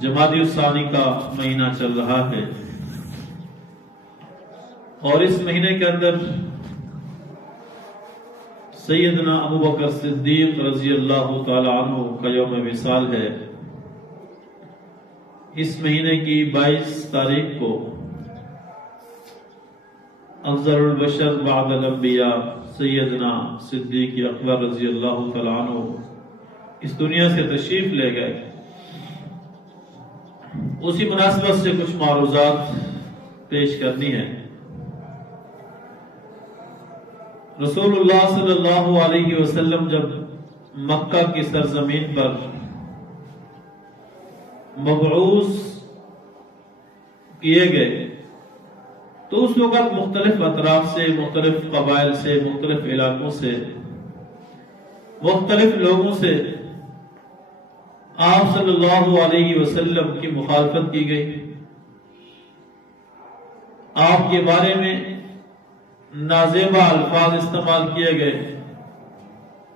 جمادی الثانی کا مہینہ چل رہا ہے اور اس مہینے کے اندر سیدنا ابو بکر صدیق رضی اللہ تعالی عنہ کا یوم وصال ہے۔ اس مہینے کی 22 تاریخ کو افضل البشر بعد الانبیاء سیدنا صدیق اکبر رضی اللہ تعالی عنہ اس دنیا سے تشریف لے گئے۔ اسی مناسبت سے کچھ معروضات پیش کرنی ہے۔ رسول اللہ صلی اللہ علیہ وسلم جب مکہ کی سرزمین پر مبعوث کیے گئے تو اس وقت مختلف اطراف سے، مختلف قبائل سے، مختلف علاقوں سے، مختلف لوگوں سے آپ صلی اللہ علیہ وسلم کی مخالفت کی گئی، آپ کے بارے میں نازیبہ الفاظ استعمال کیے گئے،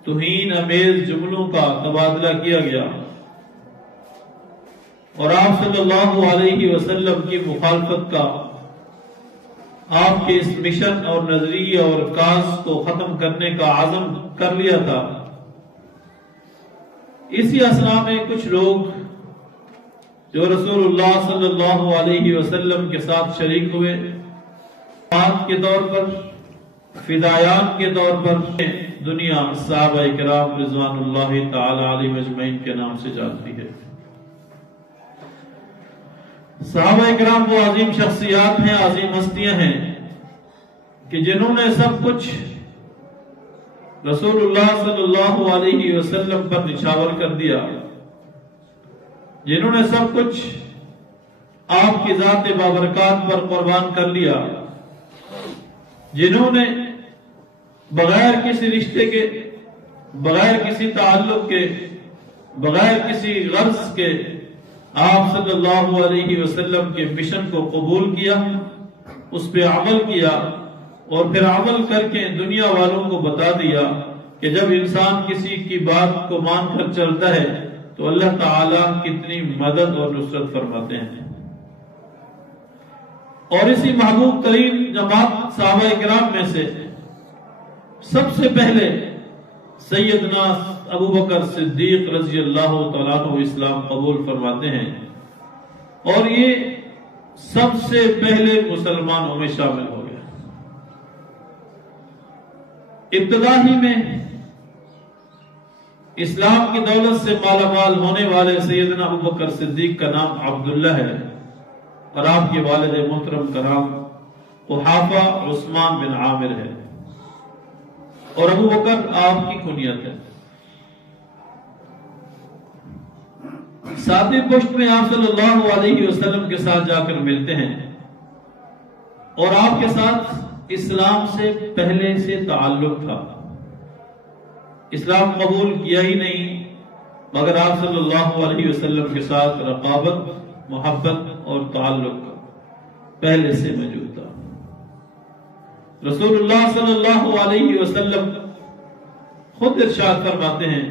توہین آمیز جملوں کا تبادلہ کیا گیا اور آپ صلی اللہ علیہ وسلم کی مخالفت کا، آپ کے اس مشن اور نظریے اور کاز کو ختم کرنے کا عزم کر لیا تھا۔ اسی اثناء میں کچھ لوگ جو رسول اللہ صلی اللہ علیہ وسلم کے ساتھ شریک ہوئے، بات کے طور پر، فدایان کے طور پر دنیا صحابہ کرام رضوان اللہ تعالی علیہم اجمعین کے نام سے جانتی ہے۔ صحابہ کرام وہ عظیم شخصیات ہیں، عظیم ہستیاں ہیں کہ جنہوں نے سب کچھ رسول اللہ صلی اللہ علیہ وسلم پر نچھاور کر دیا، جنہوں نے سب کچھ آپ کی ذات بابرکات پر قربان کر لیا، جنہوں نے بغیر کسی رشتے کے، بغیر کسی تعلق کے، بغیر کسی غرض کے آپ صلی اللہ علیہ وسلم کے مشن کو قبول کیا، اس پہ عمل کیا اور پھر عمل کر کے دنیا والوں کو بتا دیا کہ جب انسان کسی کی بات کو مان کر چلتا ہے تو اللہ تعالیٰ کتنی مدد اور نصرت فرماتے ہیں۔ اور اسی محبوب ترین جماعت صحابہ کرام میں سے سب سے پہلے سیدنا ابو بکر صدیق رضی اللہ تعالیٰ عنہ اسلام قبول فرماتے ہیں اور یہ سب سے پہلے مسلمانوں میں شامل ہو گیا۔ ابتدا ہی میں اسلام کی دولت سے مالا مال ہونے والے سیدنا ابو بکر صدیق کا نام عبداللہ ہے اور آپ کے والد محترم کا نام قحافہ عثمان بن عامر ہے اور ابو بکر آپ کی کنیت ہے۔ ساتویں پشت میں آپ صلی اللہ علیہ وسلم کے ساتھ جا کر ملتے ہیں اور آپ کے ساتھ اسلام سے پہلے سے تعلق تھا، اسلام قبول کیا ہی نہیں مگر آپ صلی اللہ علیہ وسلم کے ساتھ رقابت، محبت اور تعلق پہلے سے موجود تھا۔ رسول اللہ صلی اللہ علیہ وسلم خود ارشاد فرماتے ہیں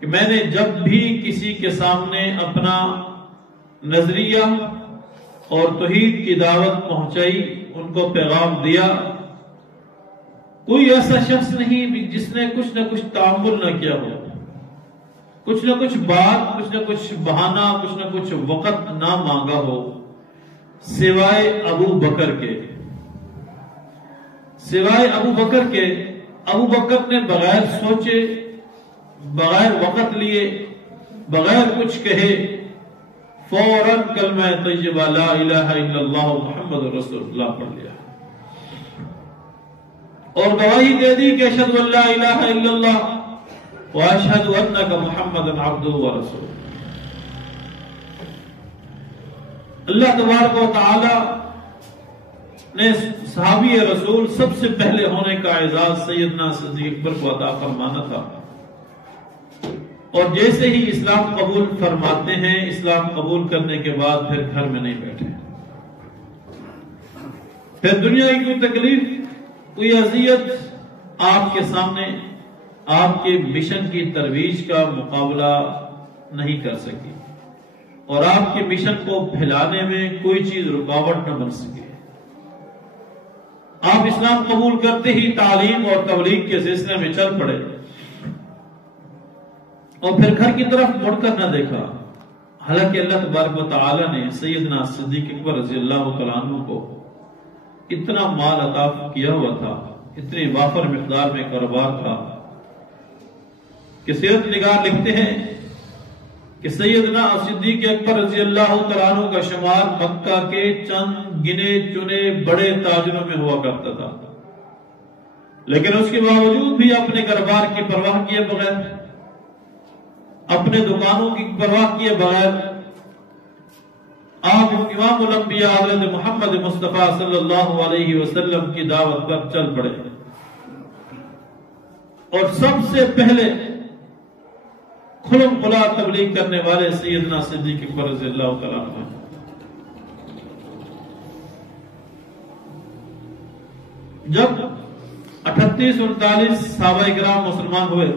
کہ میں نے جب بھی کسی کے سامنے اپنا نظریہ اور توحید کی دعوت پہنچائی، ان کو پیغام دیا، کوئی ایسا شخص نہیں جس نے کچھ نہ کچھ تعامل نہ کیا ہو، کچھ نہ کچھ بات، کچھ نہ کچھ بہانہ، کچھ نہ کچھ وقت نہ مانگا ہو سوائے ابو بکر کے، سوائے ابو بکر کے۔ ابو بکر نے بغیر سوچے، بغیر وقت لیے، بغیر کچھ کہے فوراً کلمہ طیبہ لا الہ الا اللہ محمد رسول اللہ پڑھ لیا اور گواہی دے دی کہ اشہد ان لا الہ الا اللہ واشہد انک محمد عبدہ ورسولہ۔ اللہ تبارک و تعالی نے صحابی رسول سب سے پہلے ہونے کا اعزاز سیدنا صدیق اکبر کو عطا فرمانا تھا اور جیسے ہی اسلام قبول فرماتے ہیں، اسلام قبول کرنے کے بعد پھر گھر میں نہیں بیٹھے، پھر دنیا کی کوئی تکلیف، کوئی اذیت آپ کے سامنے آپ کے مشن کی ترویج کا مقابلہ نہیں کر سکی اور آپ کے مشن کو پھیلانے میں کوئی چیز رکاوٹ نہ بن سکے۔ آپ اسلام قبول کرتے ہی تعلیم اور تبلیغ کے سلسلے میں چل پڑے اور پھر گھر کی طرف مڑ کر نہ دیکھا۔ حالانکہ اللہ تبارک و تعالی نے سیدنا صدیق اکبر رضی اللہ تعالیٰ عنہ کو اتنا مال عطا کیا ہوا تھا، اتنی وافر مقدار میں کاروبار تھا کہ سیرت نگار لکھتے ہیں کہ سیدنا صدیق اکبر رضی اللہ تعالیٰ عنہ کا شمار مکہ کے چند گنے چنے بڑے تاجروں میں ہوا کرتا تھا، لیکن اس کے باوجود بھی اپنے کاروبار کی پرواہ کیے بغیر، اپنے دکانوں کی پرواہ کیے بغیر آپ امام الانبیاء حضرت محمد مصطفیٰ صلی اللہ علیہ وسلم کی دعوت پر چل پڑے اور سب سے پہلے کھلم کھلا تبلیغ کرنے والے سیدنا صدیق اکبر رضی اللہ تعالیٰ عنہ۔ جب 38-39 صحابہ کرام مسلمان ہوئے،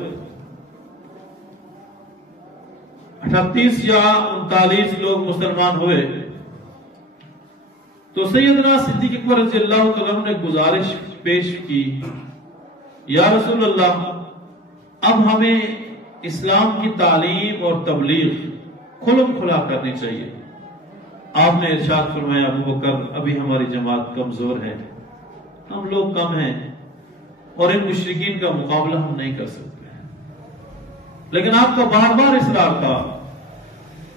38 یا 39 لوگ مسلمان ہوئے، تو سیدنا صدیق اکبر رضی اللہ تعالیٰ عنہ نے گزارش پیش کی، یا رسول اللہ اب ہمیں اسلام کی تعلیم اور تبلیغ کھلم کھلا کرنی چاہیے۔ آپ نے ارشاد فرمایا ابو بکر ابھی ہماری جماعت کمزور ہے، ہم لوگ کم ہیں اور ان مشرکین کا مقابلہ ہم نہیں کر سکتے، لیکن آپ کا بار بار اصرار تھا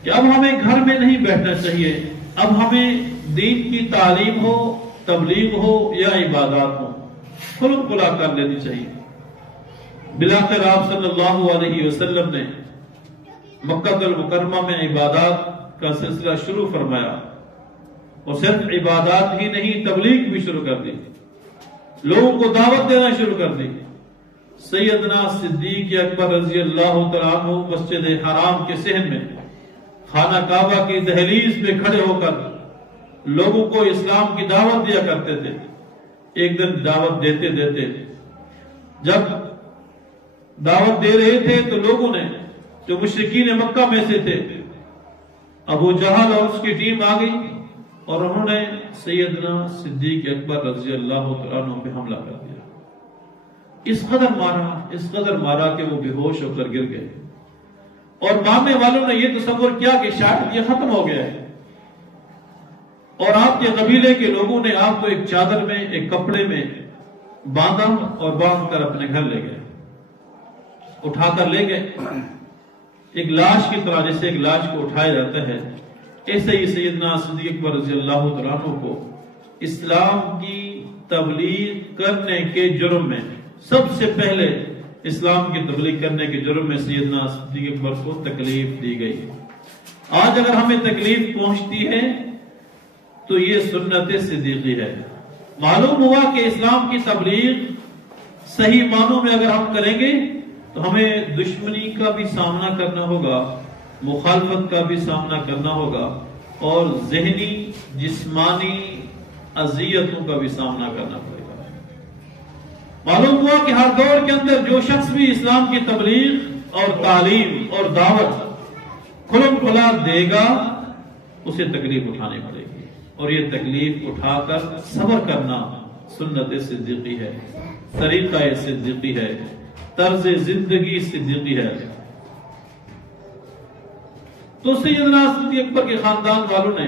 کہ اب ہمیں گھر میں نہیں بیٹھنا چاہیے، اب ہمیں دین کی تعلیم ہو، تبلیغ ہو یا عبادات ہو، کھلم کھلا کر لینی چاہیے۔ بلاخر آپ صلی اللہ علیہ وسلم نے مکہ المکرمہ میں عبادات کا سلسلہ شروع فرمایا، اور صرف عبادات ہی نہیں تبلیغ بھی شروع کر دی، لوگوں کو دعوت دینا شروع کر دی۔ سیدنا صدیق اکبر رضی اللہ تعالیٰ عنہ مسجد حرام کے صحن میں خانہ کعبہ کی دہلیز پہ کھڑے ہو کر لوگوں کو اسلام کی دعوت دیا کرتے تھے۔ ایک دن دعوت دیتے دیتے جب دعوت دے رہے تھے تو لوگوں نے جو مشرکین مکہ میں سے تھے، ابو جہل اور اس کی ٹیم آ گئی اور انہوں نے سیدنا صدیق اکبر رضی اللہ تعالیٰ عنہ پہ حملہ کر دیا۔ اس قدر مارا کہ وہ بے ہوش ہو کر گر گئے، اور مارنے والوں نے یہ تصور کیا کہ شاید یہ ختم ہو گیا ہے، اور آپ کے قبیلے کے لوگوں نے آپ کو ایک چادر میں، ایک کپڑے میں باندھا اور باندھ کر اپنے گھر لے گئے، اٹھا کر لے گئے ایک لاش کی طرح، جیسے ایک لاش کو اٹھایا جاتا ہے، ایسے ہی سیدنا صدیق اکبر رضی اللہ تعالیٰ عنہ کو اسلام کی تبلیغ کرنے کے جرم میں، سب سے پہلے اسلام کی تبلیغ کرنے کے جرم میں سیدنا صدیق اکبر کو تکلیف دی گئی۔ آج اگر ہمیں تکلیف پہنچتی ہے تو یہ سنت صدیقی ہے۔ معلوم ہوا کہ اسلام کی تبلیغ صحیح معنوں میں اگر ہم کریں گے تو ہمیں دشمنی کا بھی سامنا کرنا ہوگا، مخالفت کا بھی سامنا کرنا ہوگا، اور ذہنی جسمانی اذیتوں کا بھی سامنا کرنا پڑے گا۔ معلوم ہوا کہ ہر دور کے اندر جو شخص بھی اسلام کی تبلیغ اور تعلیم اور دعوت کھلم کھلا دے گا، اسے تکلیف اٹھانی پڑے گی، اور یہ تکلیف اٹھا کر صبر کرنا سنت صدیقی ہے، طریقہ صدیقی ہے، طرز زندگی صدیقی ہے۔ تو سیدنا صدیق اکبر کے خاندان والوں نے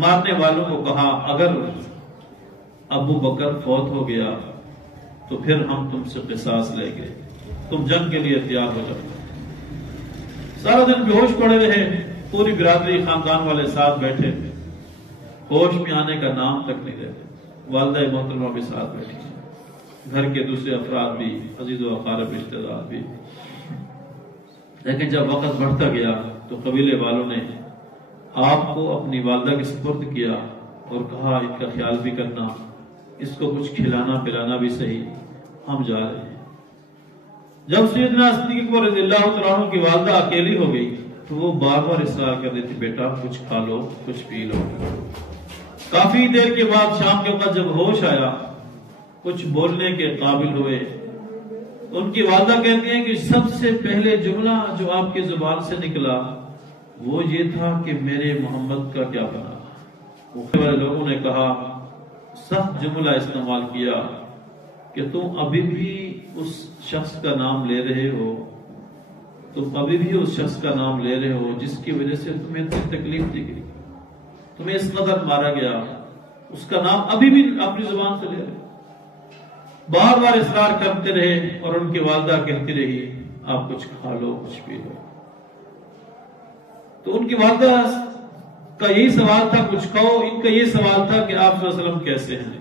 مارنے والوں کو کہا اگر ابو بکر فوت ہو گیا تو پھر ہم تم سے قصاص لیں گے، تم جنگ کے لیے تیار ہو جاؤ۔ سارا دن بے ہوش پڑے رہے، پوری برادری خاندان والے ساتھ بیٹھے، ہوش میں آنے کا نام تک نہیں لیتے۔ والدہ محترمہ بھی ساتھ بیٹھی، گھر کے دوسرے افراد بھی، عزیز و اقارب رشتہ دار بھی۔ لیکن جب وقت بڑھتا گیا تو قبیلے والوں نے آپ کو اپنی والدہ کے سپرد کیا اور کہا ان کا خیال بھی کرنا، اس کو کچھ کھلانا پلانا بھی صحیح، ہم جا رہے ہیں۔ جب سیدنا صدیق اکبر رضی اللہ تعالیٰ عنہ کی والدہ اکیلی ہو گئی تو وہ بار بار اصرار کر رہی تھی، بیٹا کچھ کھا لو، کچھ پی لو۔ کافی دیر کے بعد شام کے وقت جب ہوش آیا، کچھ بولنے کے قابل ہوئے، ان کی والدہ کہتی ہیں کہ سب سے پہلے جملہ جو آپ کی زبان سے نکلا وہ یہ تھا کہ میرے محمد کا کیا بنا۔ مختلف والے لوگوں نے کہا، سخت جملہ استعمال کیا کہ تم ابھی بھی اس شخص کا نام لے رہے ہو، تم ابھی بھی اس شخص کا نام لے رہے ہو جس کی وجہ سے تمہیں تکلیف دی گئی، تمہیں اس قدر مارا گیا، اس کا نام ابھی بھی اپنی زبان سے لے رہے۔ بار بار اصرار کرتے رہے اور ان کی والدہ کہتی رہی آپ کچھ کھا لو، کچھ پی لو۔ تو ان کی والدہ کا یہی سوال تھا کچھ کھاؤ، ان کا یہ سوال تھا کہ آپ صلی اللہ علیہ وسلم کیسے ہیں۔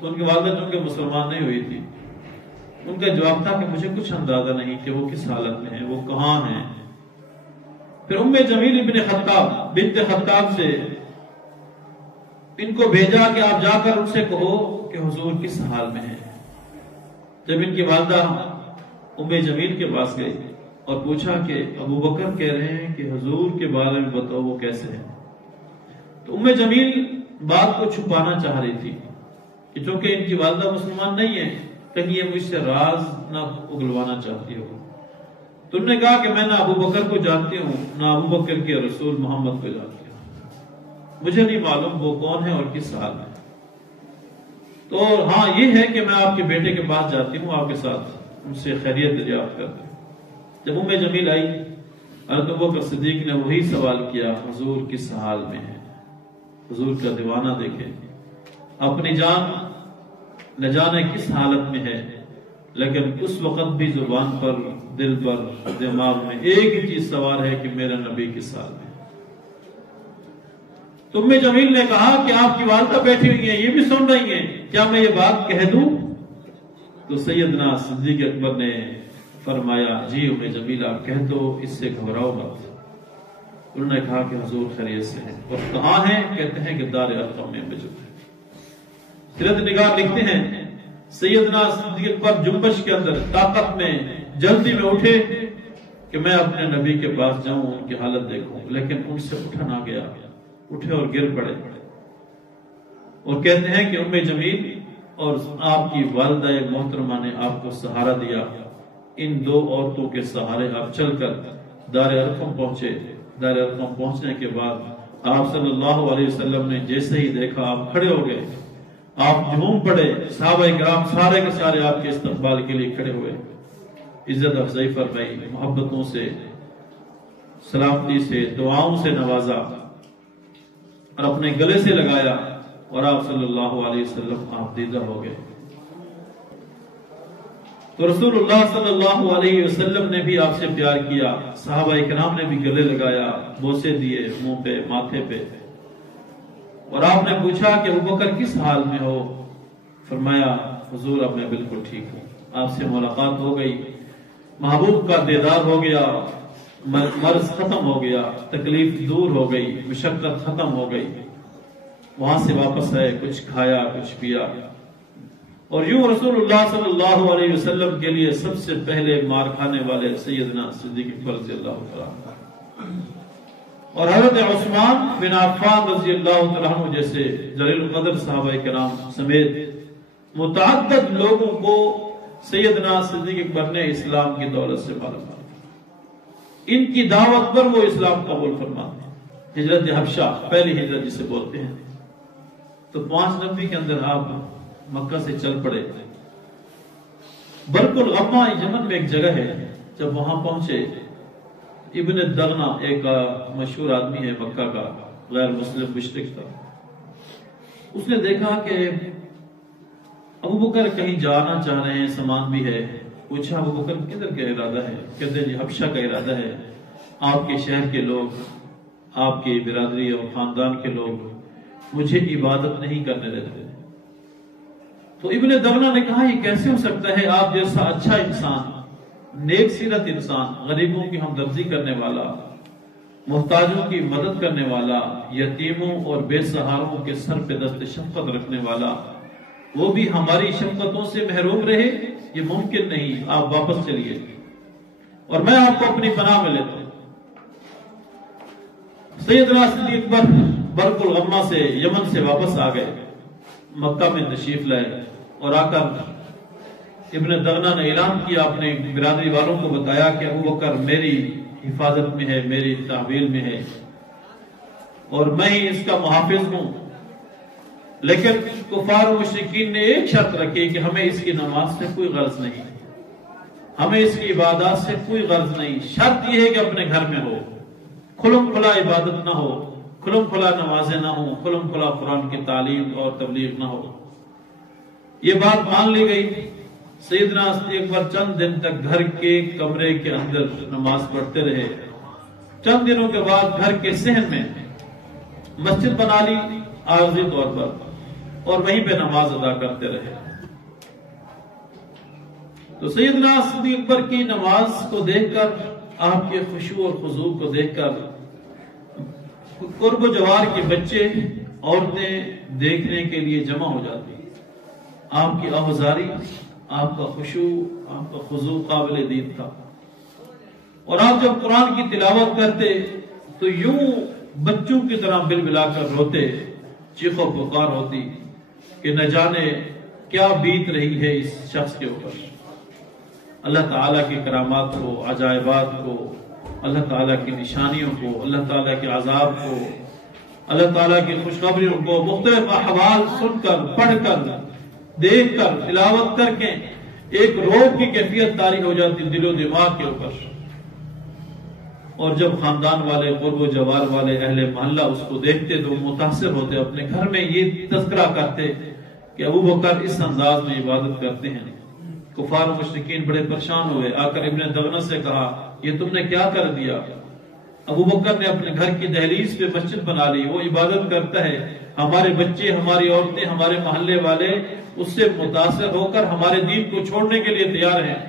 تو ان کی والدہ چونکہ مسلمان نہیں ہوئی تھی، ان کا جواب تھا کہ مجھے کچھ اندازہ نہیں کہ وہ کس حالت میں ہیں، وہ کہاں ہیں۔ پھر ام جمیل ابن خطاب بنت خطاب سے ان کو بھیجا کہ آپ جا کر ان سے کہو کہ حضور کس حال میں ہیں۔ جب ان کی والدہ ام جمیل کے پاس گئی اور پوچھا کہ ابو بکر کہہ رہے ہیں کہ حضور کے بارے میں بتاؤ وہ کیسے ہیں، تو ام جمیل بات کو چھپانا چاہ رہی تھی کہ چونکہ ان کی والدہ مسلمان نہیں ہے، کہیں یہ مجھ سے راز نہ اگلوانا چاہتی ہو۔ تو انہوں نے کہا کہ میں نہ ابو بکر کو جانتی ہوں، نہ ابو بکر کے رسول محمد کو جانتی ہوں، مجھے نہیں معلوم وہ کون ہے اور کس حال میں۔ تو ہاں یہ ہے کہ میں آپ کے بیٹے کے پاس جاتی ہوں، آپ کے ساتھ ان سے خیریت دریافت کرتی ہوں۔ جب ام جمیل آئی، حضرت ابوبکر صدیق نے وہی سوال کیا، حضور کس حال میں ہے؟ حضور کا دیوانہ دیکھیں، اپنی جان نہ جانے کس حالت میں ہے، لیکن اس وقت بھی زبان پر، دل پر، دماغ میں ایک ہی چیز سوار ہے کہ میرا نبی کس حال میں۔ تو ام جمیل نے کہا کہ آپ کی والدہ بیٹھی ہوئی ہیں، یہ بھی سن رہی ہیں، کیا میں یہ بات کہہ دوں؟ تو سیدنا صدیق اکبر نے فرمایا جی ام جمیل آپ کہہ دو، اس سے گھبراؤ مت۔ انہوں نے کہا کہ حضور خیریت سے ہیں، اور کہاں ہیں؟ کہتے ہیں کہ دار ارقم میں موجود ہے۔ سیرت نگار لکھتے ہیں سیدنا صدیق اکبر جنبش کے اندر طاقت میں جلدی میں اٹھے کہ میں اپنے نبی کے پاس جاؤں، ان کی حالت دیکھوں، لیکن ان سے اٹھا نہ گیا، اٹھے اور گر پڑے، اور کہتے ہیں کہ ام جمیل اور آپ کی والدہ محترمہ نے آپ کو سہارا دیا۔ ان دو عورتوں کے سہارے آپ چل کر دار ارقم پہنچے۔ دار ارقم پہنچنے کے بعد آپ صلی اللہ علیہ وسلم نے جیسے ہی دیکھا آپ کھڑے ہو گئے، آپ جھوم پڑے، صحابہ کرام سارے کے سارے آپ کے استقبال کے لیے کھڑے ہوئے، عزت افضائی فرمائی، محبتوں سے، سلامتی سے، دعاؤں سے نوازا اور اپنے گلے سے لگایا، اور آپ صلی اللہ علیہ وسلم آپ دیدہ ہو گئے۔ تو رسول اللہ صلی اللہ علیہ وسلم نے بھی آپ سے پیار کیا، صحابہ کرام نے بھی گلے لگایا، بوسے دیے منہ پہ، ماتھے پہ، اور آپ نے پوچھا کہ ابوبکر کس حال میں ہو؟ فرمایا حضور اب میں بالکل ٹھیک ہوں۔ آپ سے ملاقات ہو گئی، محبوب کا دیدار ہو گیا، مرض ختم ہو گیا، تکلیف دور ہو گئی، مشقت ختم ہو گئی، وہاں سے واپس آئے، کچھ کھایا، کچھ پیا، اور یوں رسول اللہ صلی اللہ علیہ وسلم کے لیے سب سے پہلے مار کھانے والے سیدنا صدیق اکبر رضی اللہ عنہ اور حضرت عثمان بن عفان رضی اللہ عنہ جیسے جلیل القدر صحابہ کرام سمیت متعدد لوگوں کو سیدنا صدیق اکبر نے اسلام کی دولت سے معلوم کیا۔ ان کی دعوت پر وہ اسلام قبول فرماتے ہیں۔ ہجرت حبشہ، پہلی ہجرت جسے بولتے ہیں، تو 590 کے اندر آپ مکہ سے چل پڑے۔ برق الغمہ یمن میں ایک جگہ ہے، جب وہاں پہنچے، ابن دغنا ایک مشہور آدمی ہے مکہ کا، غیر مسلم مشرک تھا، اس نے دیکھا کہ ابو بکر کہیں جانا چاہ رہے ہیں، سامان بھی ہے۔ پوچھا ابو بکر کدھر کا ارادہ ہے؟ کہتے ہیں جی حبشہ کا ارادہ ہے، آپ کے شہر کے لوگ، آپ کی برادری اور خاندان کے لوگ مجھے عبادت نہیں کرنے دیتے۔ تو ابن دغنا نے کہا یہ کیسے ہو سکتا ہے؟ آپ جیسا اچھا انسان، نیک سیرت انسان، غریبوں کی ہمدردی کرنے والا، محتاجوں کی مدد کرنے والا، یتیموں اور بے سہاروں کے سر پہ دست شفقت رکھنے والا، وہ بھی ہماری شفقتوں سے محروم رہے؟ یہ ممکن نہیں، آپ واپس چلیے اور میں آپ کو اپنی پناہ میں لیتا ہوں۔ سیدنا صدیق اکبر برق الغمہ سے، یمن سے واپس آ گئے، مکہ میں تشریف لائے، اور آ کر ابن دغنا نے اعلان کیا، اپنے برادری والوں کو بتایا کہ ابو بکر میری حفاظت میں ہے، میری تحویل میں ہے اور میں ہی اس کا محافظ ہوں۔ لیکن کفار و مشرکین نے ایک شرط رکھی کہ ہمیں اس کی نماز سے کوئی غرض نہیں، ہمیں اس کی عبادات سے کوئی غرض نہیں، شرط یہ ہے کہ اپنے گھر میں ہو، کھلم کھلا عبادت نہ ہو، کھلم کھلا نمازیں نہ ہوں، کھلم کھلا قرآن کی تعلیم اور تبلیغ نہ ہو۔ یہ بات مان لی گئی۔ سیدنا صدیق اکبر چند دن تک گھر کے کمرے کے اندر نماز پڑھتے رہے۔ چند دنوں کے بعد گھر کے صحن میں مسجد بنا لی عارضی طور پر، اور وہیں پہ نماز ادا کرتے رہے۔ تو سیدنا صدیق اکبر کی نماز کو دیکھ کر، آپ کے خشوع اور خضوع کو دیکھ کر، قرب و جوار کے بچے، عورتیں دیکھنے کے لیے جمع ہو جاتی۔ آپ کی آہوزاری، آپ کا خشوع، آپ کا خضوع قابل دید تھا۔ اور آپ جب قرآن کی تلاوت کرتے تو یوں بچوں کی طرح بل بلا کر روتے، چیخ و پکار ہوتی کہ نہ جانے کیا بیت رہی ہے اس شخص کے اوپر۔ اللہ تعالیٰ کی کرامات کو، عجائبات کو، اللہ تعالیٰ کی نشانیوں کو، اللہ تعالیٰ کے عذاب کو، اللہ تعالیٰ کی خوشخبریوں کو مختلف احوال سن کر، پڑھ کر، دیکھ کر، تلاوت کر کے ایک روب کی کیفیت طاری ہو جاتی دل و دماغ کے اوپر۔ اور جب خاندان والے، قرب و جوار والے، اہل محلہ اس کو دیکھتے تو متاثر ہوتے، اپنے گھر میں یہ تذکرہ کرتے کہ ابو بکر اس انداز میں عبادت کرتے ہیں۔ کفار و مشرکین بڑے پریشان ہوئے، آ کر ابن دغنہ سے کہا یہ تم نے کیا کر دیا؟ ابو بکر نے اپنے گھر کی دہلیز پہ مسجد بنا لی، وہ عبادت کرتا ہے، ہمارے بچے، ہماری عورتیں، ہمارے محلے والے اس سے متاثر ہو کر ہمارے دین کو چھوڑنے کے لیے تیار ہیں۔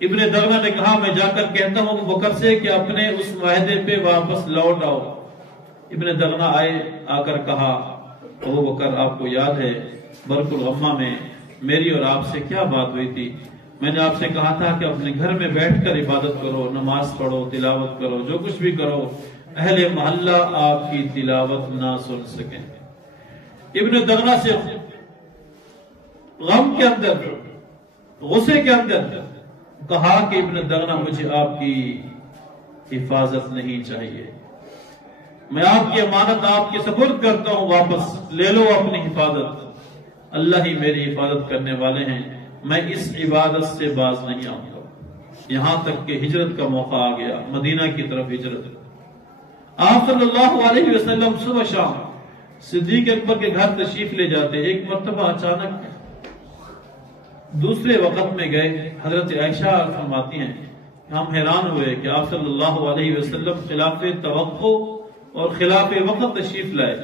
ابن دغنہ نے کہا میں جا کر کہتا ہوں ابو بکر سے کہ اپنے اس معاہدے پہ واپس لوٹ آؤ۔ ابن دغنہ آئے، آ کر کہا ابو بکر آپ کو یاد ہے برق الغمہ میں میری اور آپ سے کیا بات ہوئی تھی؟ میں نے آپ سے کہا تھا کہ اپنے گھر میں بیٹھ کر عبادت کرو، نماز پڑھو، تلاوت کرو، جو کچھ بھی کرو، اہل محلہ آپ کی تلاوت نہ سن سکیں۔ ابن دغنہ سے غم کے اندر، غصے کے اندر کہا کہ ابن دغنہ مجھے آپ کی حفاظت نہیں چاہیے، میں آپ کی امانت آپ کے سپرد کرتا ہوں، واپس لے لو اپنی حفاظت، اللہ ہی میری حفاظت کرنے والے ہیں، میں اس عبادت سے باز نہیں آؤں گا۔ یہاں تک کہ ہجرت کا موقع آ گیا، مدینہ کی طرف ہجرت۔ آپ صلی اللہ علیہ وسلم صبح شام صدیق اکبر کے گھر تشریف لے جاتے۔ ایک مرتبہ اچانک دوسرے وقت میں گئے، حضرت عائشہ فرماتی ہیں ہم حیران ہوئے کہ آپ صلی اللہ علیہ وسلم خلاف توقع اور خلاف وقت تشریف لائے۔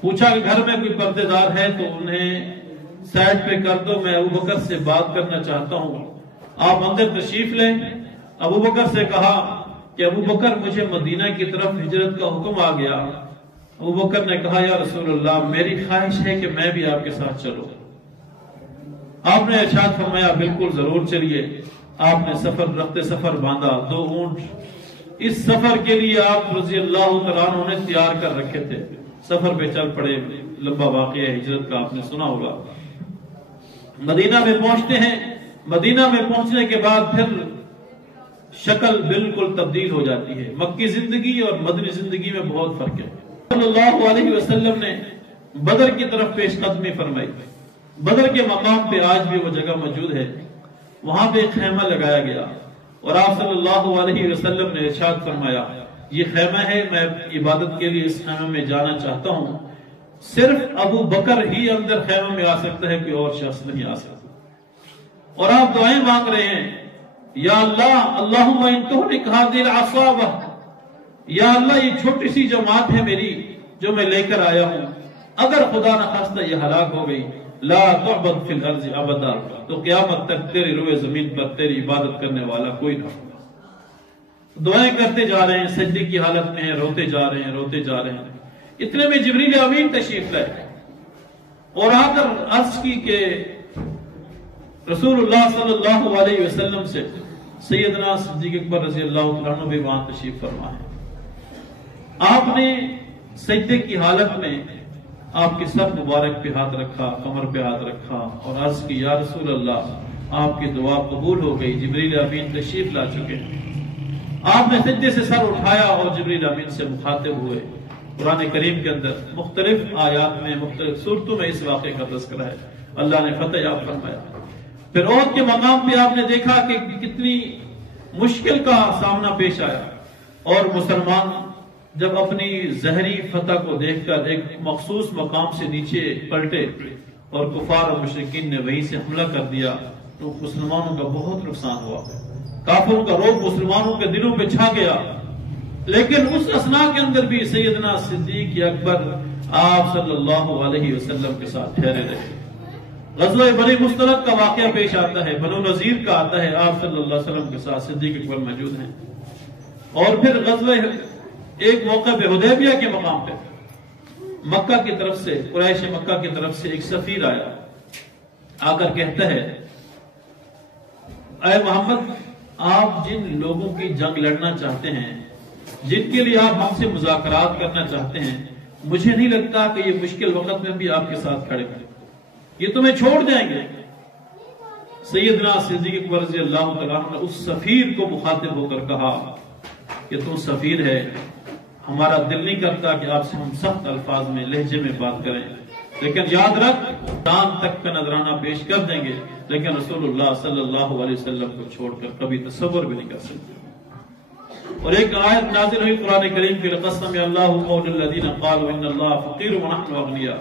پوچھا کہ گھر میں کوئی پردے دار ہے تو انہیں سائڈ پہ کر دو، میں ابو بکر سے بات کرنا چاہتا ہوں۔ آپ اندر تشریف لیں۔ ابو بکر سے کہا کہ ابو بکر مجھے مدینہ کی طرف ہجرت کا حکم آ گیا۔ ابو بکر نے کہا یا رسول اللہ میری خواہش ہے کہ میں بھی آپ کے ساتھ چلوں۔ آپ نے ارشاد فرمایا بالکل ضرور چلیے۔ آپ نے رخت سفر باندھا، 2 اونٹ، اس سفر کے لیے آپ رضی اللہ تعالیٰ عنہ نے تیار کر رکھے تھے، سفر پہ چل پڑے۔ لمبا واقعہ ہجرت کا آپ نے سنا ہوگا۔ مدینہ میں پہنچتے ہیں، مدینہ میں پہنچنے کے بعد پھر شکل بالکل تبدیل ہو جاتی ہے۔ مکی زندگی اور مدنی زندگی میں بہت فرق ہے۔ صلی اللہ علیہ وسلم نے بدر کی طرف پیش قدمی فرمائی۔ بدر کے مقام پہ آج بھی وہ جگہ موجود ہے، وہاں پہ ایک خیمہ لگایا گیا اور آپ صلی اللہ علیہ وسلم نے ارشاد فرمایا یہ خیمہ ہے، میں عبادت کے لیے اس خیمہ میں جانا چاہتا ہوں، صرف ابو بکر ہی اندر خیمہ میں آ سکتا ہے، کوئی اور شخص نہیں آ سکتا۔ اور آپ دعائیں مانگ رہے ہیں، یا اللہ اللہم ان تہلک ہذہ العصابہ، یا اللہ یہ چھوٹی سی جماعت ہے میری جو میں لے کر آیا ہوں، اگر خدا نخواستہ یہ ہلاک ہو گئی، لا تعبد فی الارض ابدا، تو قیامت تک تیرے روئے زمین پر تیری عبادت کرنے والا کوئی نہ ہوگا۔ دعائیں کرتے جا رہے ہیں، سجدے کی حالت میں ہیں، روتے جا رہے ہیں، روتے جا رہے ہیں۔ اتنے میں جبریل امین تشریف لائے اور آ کر عرض کی کہ رسول اللہ صلی اللہ علیہ وسلم سے سیدنا صدیق اکبر رضی اللہ عنہ بھی وہاں تشریف فرما ہے۔ آپ نے سجدے کی حالت میں آپ کے سر مبارک پہ ہاتھ رکھا، کمر پہ ہاتھ رکھا اور عرض کی یا رسول اللہ آپ کی دعا قبول ہو گئی، جبریل امین تشریف لا چکے ہیں۔ آپ نے سجدے سے سر اٹھایا اور جبریل امین سے مخاطب ہوئے۔ قرآن کریم کے اندر مختلف آیات میں مختلف صورتوں میں اس واقعے کا تذکرہ ہے۔ اللہ نے فتح یاب فرمایا۔ پھر احد کے مقام پہ آپ نے دیکھا کہ کتنی مشکل کا سامنا پیش آیا، اور مسلمان جب اپنی زہری فتح کو دیکھ کر ایک مخصوص مقام سے نیچے پلٹے اور کفار اور مشرکین نے وہیں سے حملہ کر دیا تو مسلمانوں کا بہت نقصان ہوا، کافروں کا رعب مسلمانوں کے دلوں پہ چھا گیا۔ لیکن اس اثنا کے اندر بھی سیدنا صدیق اکبر آپ صلی اللہ علیہ وسلم کے ساتھ ٹھہرے رہے۔ غزوہ بنی مستلق کا واقعہ پیش آتا ہے، بنو نذیر کا آتا ہے، آپ صلی اللہ علیہ وسلم کے ساتھ صدیق اکبر موجود ہیں۔ اور پھر غزوہ ایک موقع پہ حدیبیہ کے مقام پہ مکہ کی طرف سے، قریش مکہ کی طرف سے ایک سفیر آیا، آ کر کہتا ہے اے محمد، آپ جن لوگوں کی جنگ لڑنا چاہتے ہیں، جن کے لیے آپ ہم سے مذاکرات کرنا چاہتے ہیں، مجھے نہیں لگتا کہ یہ مشکل وقت میں بھی آپ کے ساتھ کھڑے ہیں، یہ تمہیں چھوڑ جائیں گے۔ سیدنا صدیق اکبر رضی اللہ تعالیٰ عنہ نے اس سفیر کو مخاطب ہو کر کہا کہ تم سفیر ہے، ہمارا دل نہیں کرتا کہ آپ سے ہم سخت الفاظ میں لہجے میں بات کریں، لیکن یاد رکھ جان تک کا نذرانہ پیش کر دیں گے، لیکن رسول اللہ صلی اللہ علیہ وسلم کو چھوڑ کر کبھی تصور بھی نہیں کر سکتے۔ اور ایک آیت نازل ہوئی قرآن کریم کی، لقسم اللہ قول الذین قالوا ان اللہ فقیر ونحن اغنیاء۔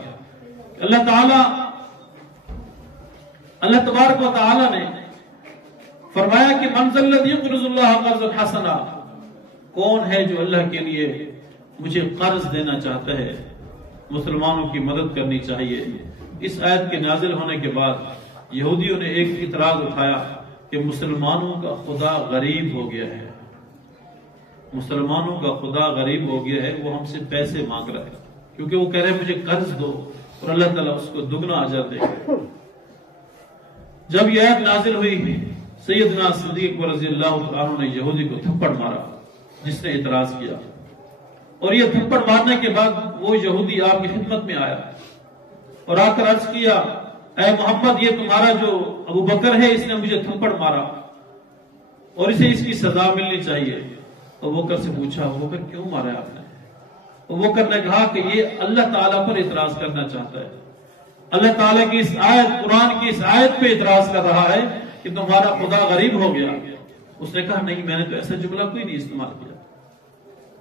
اللہ تبارک و تعالی نے فرمایا کہ من ذا الذی یقرض اللہ قرضا حسنا، کون ہے جو اللہ کے لیے مجھے قرض دینا چاہتا ہے، مسلمانوں کی مدد کرنی چاہیے۔ اس آیت کے نازل ہونے کے بعد یہودیوں نے ایک اعتراض اٹھایا کہ مسلمانوں کا خدا غریب ہو گیا ہے، مسلمانوں کا خدا غریب ہو گیا ہے، وہ ہم سے پیسے مانگ رہا ہے، کیونکہ وہ کہہ رہے ہیں مجھے قرض دو اور اللہ تعالیٰ اس کو دگنا اجر دے گا۔ جب یہ آیت نازل ہوئی، سیدنا صدیق اکبر رضی اللہ عنہ نے یہودی کو تھپڑ مارا جس نے اعتراض کیا، اور یہ تھپڑ مارنے کے بعد وہ یہودی آپ کی خدمت میں آیا اور آ کر عرض کیا اے محمد، یہ تمہارا جو ابو بکر ہے اس نے مجھے تھپڑ مارا اور اسے اس کی سزا ملنی چاہیے۔ ابو بکر سے پوچھا ابو بکر کیوں مارا ہے آپ نے؟ ابو بکر نے کہا کہ یہ اللہ تعالیٰ پر اعتراض کرنا چاہتا ہے، اللہ تعالیٰ کی اس آیت، قرآن کی اس آیت پہ اعتراض کر رہا ہے کہ تمہارا خدا غریب ہو گیا۔ اس نے کہا نہیں، میں نے تو ایسا جملہ کوئی نہیں استعمال کیا،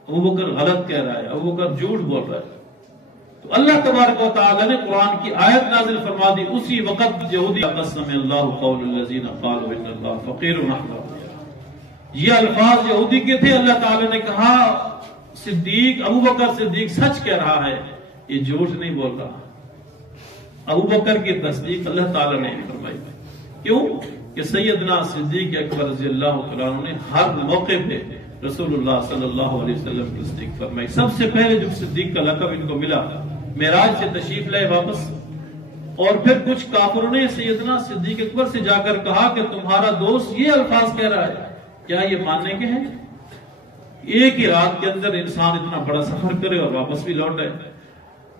ابو بکر غلط کہہ رہا ہے، ابو بکر جھوٹ بول رہا ہے۔ تو اللہ تبارک و تعالی نے قرآن کی آیت نازل فرما دی، اسی وقت یہودی قسم اللہ قول الذین قالوا ان اللہ فقیر ونحن اغنیاء، یہ الفاظ یہودی کے تھے۔ اللہ تعالی نے کہا صدیق، ابو بکر صدیق سچ کہہ رہا ہے، یہ جھوٹ نہیں بول رہا۔ ابو بکر کی تصدیق اللہ تعالی نے فرمائی، کیوں کہ سیدنا صدیق اکبر رضی اللہ تعالیٰ عنہ نے ہر موقع پہ رسول اللہ صلی اللہ علیہ وسلم کی تصدیق فرمائی۔ سب سے پہلے جب صدیق کا لقب ان کو ملا، معراج سے تشریف لائے واپس، اور پھر کچھ کافروں نے سیدنا صدیق اکبر سے جا کر کہا کہ تمہارا دوست یہ الفاظ کہہ رہا ہے، کیا یہ ماننے کے ہیں؟ ایک ہی رات کے اندر انسان اتنا بڑا سفر کرے اور واپس بھی لوٹ آئے۔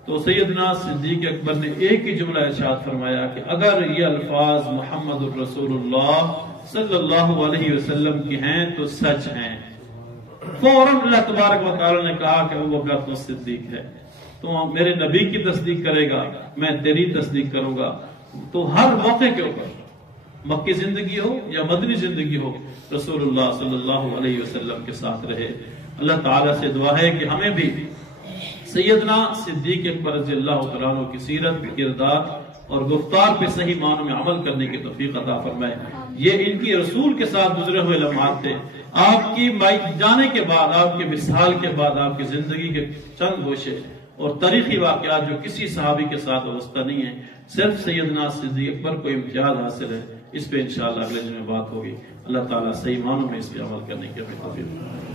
تو سیدنا صدیق اکبر نے ایک ہی جملہ ارشاد فرمایا کہ اگر یہ الفاظ محمد الرسول اللہ صلی اللہ علیہ وسلم کی ہیں تو سچ ہیں۔ فوراً اللہ تبارک و تعالی نے کہا کہ ابو بکر تو صدیق ہے، تو میرے نبی کی تصدیق کرے گا، میں تیری تصدیق کروں گا۔ تو ہر موقع کے اوپر، مکی زندگی ہو یا مدنی زندگی ہو، رسول اللہ صلی اللہ علیہ وسلم کے ساتھ رہے۔ اللہ تعالیٰ سے دعا ہے کہ ہمیں بھی سیدنا صدیق اکبر رضی اللہ تعالیٰ عنہ کی سیرت، کردار اور گفتار پہ صحیح معنوں میں عمل کرنے کی توفیق عطا فرمائے۔ یہ ان کی رسول کے ساتھ گزرے ہوئے لمحات تھے۔ آپ کی جانے کے بعد، آپ کے وصال کے بعد، آپ کی زندگی کے چند گوشے اور تاریخی واقعات جو کسی صحابی کے ساتھ وابستہ نہیں ہیں، صرف سیدنا صدیق اکبر کو امتیاز حاصل ہے۔ اس پہ انشاءاللہ اگلے دن میں بات ہوگی۔ اللہ تعالیٰ صحیح معنوں میں اس پہ عمل کرنے کی توفیق عطا فرمائے۔